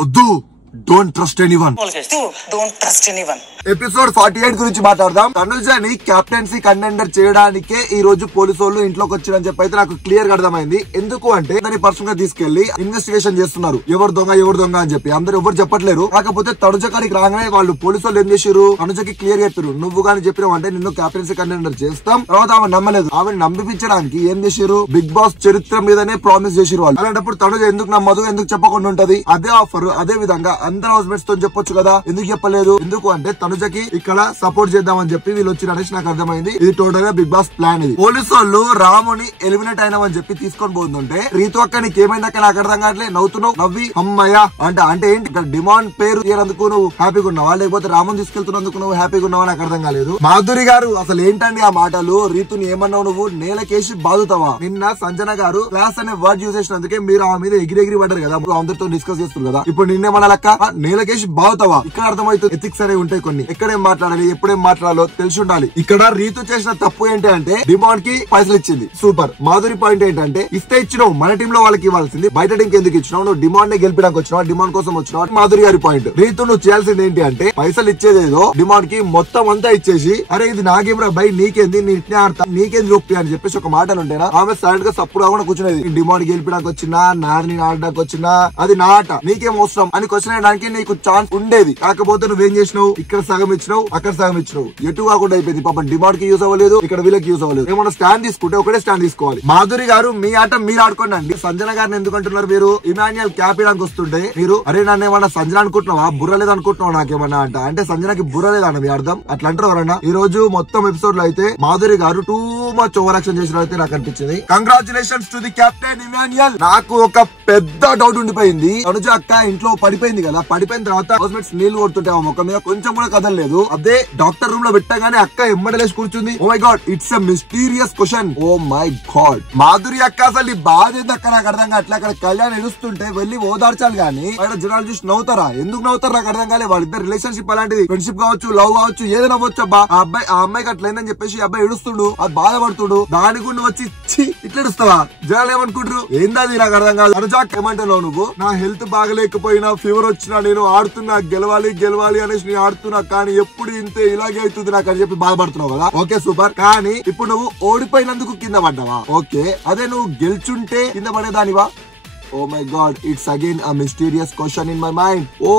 వద్దు, don't trust anyone. Episode 48 గురించి మాట్లాడదాం. తనుజని కెప్టెన్సీ కంటెండర్ చేయడానికే ఈ రోజు పోలీసు వాళ్ళు ఇంట్లోకి వచ్చారని చెప్పి అయితే నాకు క్లియర్ గా అర్థమైంది. ఎందుకు అంటే దాన్ని పర్సనల్ గా తీసుకెళ్లి ఇన్వెస్టిగేషన్ చేస్తున్నారు. ఎవరు దొంగ అని చెప్పి అందరు ఎవరు చెప్పట్లేరు. కాకపోతే తనుజ కాడికి రాగానే వాళ్ళు పోలీసు వాళ్ళు ఏం చేశారు, తనుజకి క్లియర్ చెప్పారు, నువ్వు గాని చెప్పినావు అంటే నిన్ను కెప్టెన్సీ కంటెండర్ చేస్తాం. తర్వాత ఆమె నమ్మలేదు. ఆమె నమ్మిపించడానికి ఏం చేశారు, బిగ్ బాస్ చరిత్ర మీదనే ప్రామిస్ చేసారు వాళ్ళు. అలాంటప్పుడు తనుజ ఎందుకు నమ్మదు, ఎందుకు చెప్పకుండా ఉంటది? అదే ఆఫర్ అదే విధంగా అందరు హౌస్ మేట్స్ తో చెప్పొచ్చు కదా, ఎందుకు చెప్పలేదు? ఎందుకు అంటే తనుజకి ఇక్కడ సపోర్ట్ చేద్దామని చెప్పి వీళ్ళు వచ్చిరనేసి నాకు అర్థమైంది. ఇది టోటల్ గా బిగ్ బాస్ ప్లాన్. ఇది పోలీసు వాళ్ళు రాముని ఎలిమినేట్ అయినామని చెప్పి తీసుకొని పోతుంటే రీతు అక్క నీకు ఏమైందక్క నాకు అర్థం కావట్లేదు, నవ్వుతున్నావు, నవ్వి అమ్మయ్య అంటే ఏంటి ఇక్కడ డిమాండ్ పేరు తీయనందుకు నువ్వు హ్యాపీగా ఉన్నావా, లేకపోతే రాముని తీసుకెళ్తున్నందుకు నువ్వు హ్యాపీగా ఉన్నావా నాకు అర్థం కాలేదు. మాధురి గారు అసలు ఏంటండి ఆ మాటలు? రీతుని ఏమన్నావు నువ్వు? నేలకేసి బాదుతావా? నిన్న సంజన గారు క్లాస్ అనే వర్డ్ యూజ్ చేసినందుకే మీరు ఆమె మీద ఎగిరి పడ్డారు కదా, అందరితో డిస్కస్ చేస్తారు కదా. ఇప్పుడు నిన్నేమన్నా నేలకేసి బాగుతావా? ఇక్కడ అర్థమవుతుంది ఎథిక్స్ అనేవి ఉంటాయి కొన్ని. ఎక్కడేం మాట్లాడాలి, ఎప్పుడేం మాట్లాడాలో తెలిసి ఉండాలి. ఇక్కడ రీతు చేసిన తప్పు ఏంటి అంటే డిమాండ్ కి పైసలు ఇచ్చింది, సూపర్. మాధురి పాయింట్ ఏంటంటే ఇస్తే ఇచ్చినావు, మన టీమ్ లో వాళ్ళకి ఇవ్వాల్సింది, బయట టీంకి ఎందుకు ఇచ్చినావు? నువ్వు డిమాండ్ నే గెలిపడానికి వచ్చినావు, డిమాండ్ కోసం వచ్చినావు. మాధురి గారి పాయింట్. రీతు నువ్వు చేయాల్సింది ఏంటి అంటే పైసలు ఇచ్చేదేదో డిమాండ్ కి మొత్తం అంతా ఇచ్చేసి, అరే ఇది నాకేమరా బై, నీకేంది, నీ ఇట్నే ఆడతా, నీకేంది నొప్పి అని చెప్పేసి ఒక మాటలు ఉంటాయినా. ఆమె సైలెంట్ గా సప్పుడు కాకుండా కూర్చునేది. డిమాండ్ గెలిపడానికి వచ్చినా, నారిని ఆడడానికి వచ్చినా, అది నా ఆట, నీకేం అవసరం అని క్వశ్చన్ వేయడానికి నీకు ఛాన్స్ ఉండేది. కాకపోతే నువ్వేం చేసినావు, ఇక్కడ సగం ఇచ్చినావు, అక్కడ సగం ఇచ్చినావు, ఎటు కాకుండా అయిపోయింది. పాపం డిమాండ్ కి యూజ్ అవ్వలేదు, ఇక్కడ వీళ్ళకి యూజ్ అవ్వలేదు. ఏమన్నా స్టాండ్ తీసుకుంటే ఒకటే స్టాండ్ తీసుకోవాలి. మాధురి గారు మీ ఆట మీరు ఆడుకోండి అండి. సంజన గారిని ఎందుకు అంటున్నారు మీరు? ఇమాన్యుయల్ క్యాప్ ఇవ్వడానికి వస్తుంటే మీరు అరే నన్ను ఏమన్నా సంజన అనుకుంటున్నావా, బుర్ర లేదు అనుకుంటున్నావు నాకేమన్నా అంటే సంజనకి బుర్ర లేదన్న మీ అర్థం. అట్లా అంటారు ఎవరన్నా? ఈ రోజు మొత్తం ఎపిసోడ్ లో అయితే మాధురి గారు టూ మచ్ ఓవర్ యాక్షన్ చేసిన అయితే నాకు అనిపించింది. Congratulations to the captain Emmanuel. నాకు ఒక పెద్ద డౌట్ ఉండిపోయింది. తనుజ అక్క ఇంట్లో పడిపోయింది కదా, పడిపోయిన తర్వాత హౌస్ మేట్స్ నీళ్లు కొడుతుంటే ఆ మొక్క మీద కొంచెం కూడా కదలలేదు. అదే డాక్టర్ రూమ్ లో పెట్టగానే అక్క ఎమ్మడలేసి కూర్చుంది. Oh my god, it's a mysterious question. Oh my god, Madhuri అక్క అసలు ఈ బాధ ఏందక్క నాకు అర్థం కావట్లే. అక్కడ కళ్యాణ్ ఎడుస్తుంటే వెళ్ళి ఓదార్చాలి కానీ బయట జనాలు చూసి నవ్వుతారా? ఎందుకు నవ్వుతారు నాకు అర్థం కాలే. వాళ్ళిద్దరు రిలేషన్షిప్ అలాంటిది, ఫ్రెండ్షిప్ కావచ్చు, లవ్ కావచ్చు, ఏదైనా అవ్వచ్చు. అబ్బా ఆ అమ్మాయికి అట్లయిందని చెప్పేసి అబ్బాయి ఎడుస్తుడు, అది బాధపడుతుడు, దాని గుండి వచ్చి ఇట్లా ఎడుస్తావా? జనాలు ఏమనుకుంటారు? ఏందది నాకు అర్థం కాదు. అనుజాక్ ఏమంటున్నావు నువ్వు? నా హెల్త్ బాగలేకపోయినా, ఫీవర్ వచ్చినా, నేను ఆడుతున్నా, గెలవాలి అనేసి నేను ఆడుతున్నా, కానీ ఎప్పుడు ఇంతే ఇలాగే అవుతుంది నాకు అని చెప్పి బాధపడుతున్నావు కదా. Okay super. కానీ ఇప్పుడు నువ్వు ఓడిపోయినందుకు కింద పడ్డావా? ఓకే, అదే నువ్వు గెలుచుంటే కింద పడేదానివా? Oh my god, it's again a mysterious question in my mind. Oh